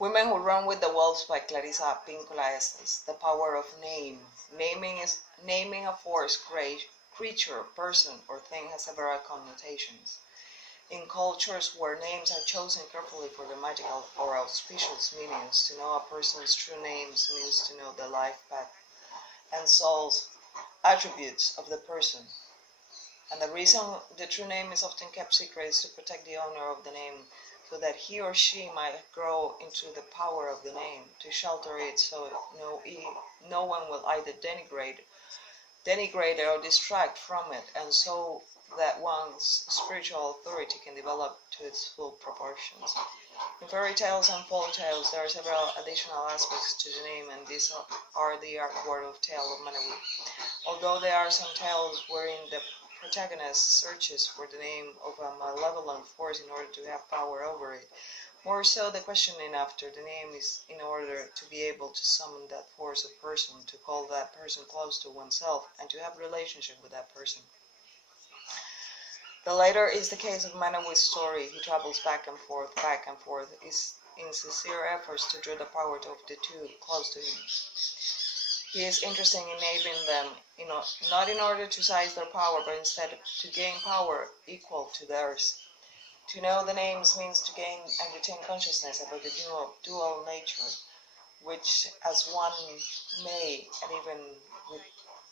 Women Who Run with the Wolves by Clarissa Pinkola Estes. The power of name. Naming a force, creature, person, or thing has several connotations. In cultures where names are chosen carefully for their magical or auspicious meanings, to know a person's true names means to know the life path and soul's attributes of the person. And the reason the true name is often kept secret is to protect the owner of the name, so that he or she might grow into the power of the name, to shelter it so no one will either denigrate it or distract from it, and so that one's spiritual authority can develop to its full proportions. In fairy tales and folk tales, there are several additional aspects to the name, and these are the artwork of Tale of Manawee. Although there are some tales wherein the protagonist searches for the name of a malevolent force in order to have power over it, more so the questioning after the name is in order to be able to summon that force of person, to call that person close to oneself, and to have a relationship with that person. The latter is the case of Manawee's story. He travels back and forth, in sincere efforts to draw the power of the two close to him. He is interested in naming them, not in order to seize their power, but instead to gain power equal to theirs. To know the names means to gain and retain consciousness about the dual nature, which as one may, and even with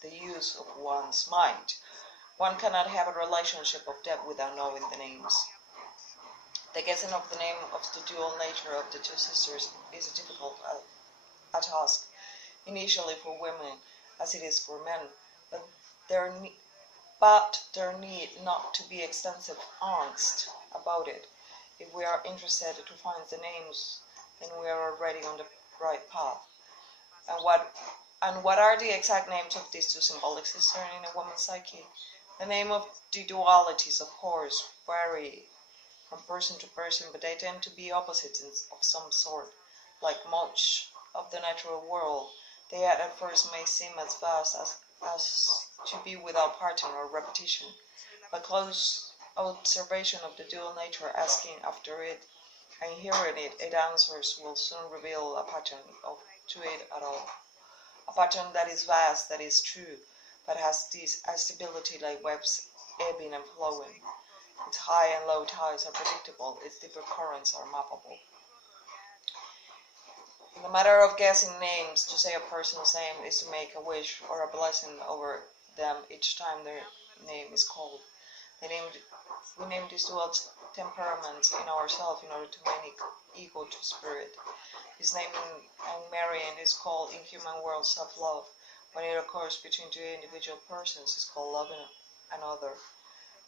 the use of one's mind, one cannot have a relationship of depth without knowing the names. The guessing of the name of the dual nature of the two sisters is a difficult task, initially for women as it is for men, but there need not to be extensive angst about it. If we are interested to find the names, then we are already on the right path. And what are the exact names of these two symbolic sisters in a woman's psyche? The name of the dualities, of course, vary from person to person, but they tend to be opposites of some sort. Like much of the natural world, they at first may seem as vast as to be without pattern or repetition, but close observation of the dual nature, asking after it and hearing its answers will soon reveal a pattern to it at all. A pattern that is vast, that is true, but has this stability like webs ebbing and flowing. Its high and low tides are predictable, its deeper currents are mappable. In the matter of guessing names, to say a person's name is to make a wish or a blessing over them each time their name is called. We name these dual temperaments in ourselves in order to make ego to spirit. This naming and marrying is called in human world self-love. When it occurs between two individual persons, it's called loving another.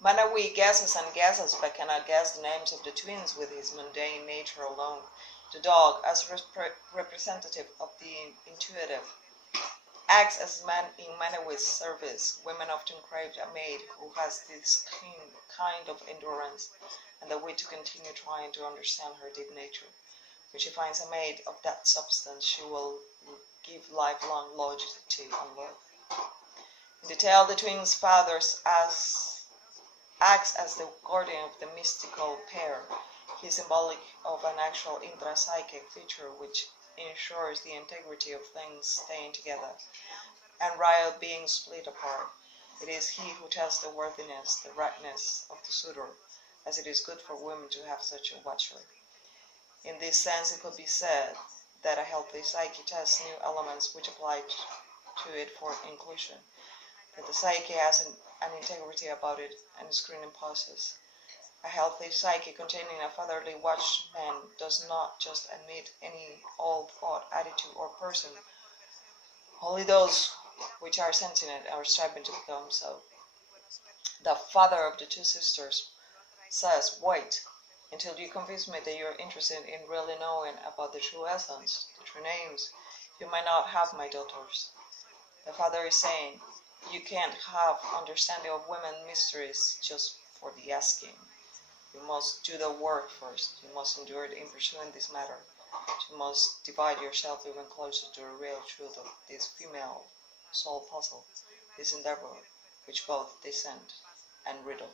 Manawee guesses and guesses, but cannot guess the names of the twins with his mundane nature alone. The dog, as representative of the intuitive, acts as man in Manawee's service. Women often crave a mate who has this kind of endurance and the wit to continue trying to understand her deep nature. When she finds a mate of that substance, she will give lifelong loyalty and love. In the tale, the twins' father acts as the guardian of the mystical pair. He is symbolic of an actual intrapsychic feature which ensures the integrity of things staying together and riot being split apart. It is he who tests the worthiness, the rightness of the suitor, as it is good for women to have such a watcher. In this sense, it could be said that a healthy psyche tests new elements which apply to it for inclusion, that the psyche has an integrity about it and a screening process. A healthy psyche containing a fatherly watchman does not just admit any old thought, attitude, or person, only those which are sentient are striving to become so. The father of the two sisters says, "Wait until you convince me that you're interested in really knowing about the true essence, the true names. You might not have my daughters." The father is saying, "You can't have understanding of women's mysteries just for the asking. You must do the work first. You must endure in pursuing this matter. You must divide yourself even closer to the real truth of this female soul puzzle, this endeavor which both descend and riddle."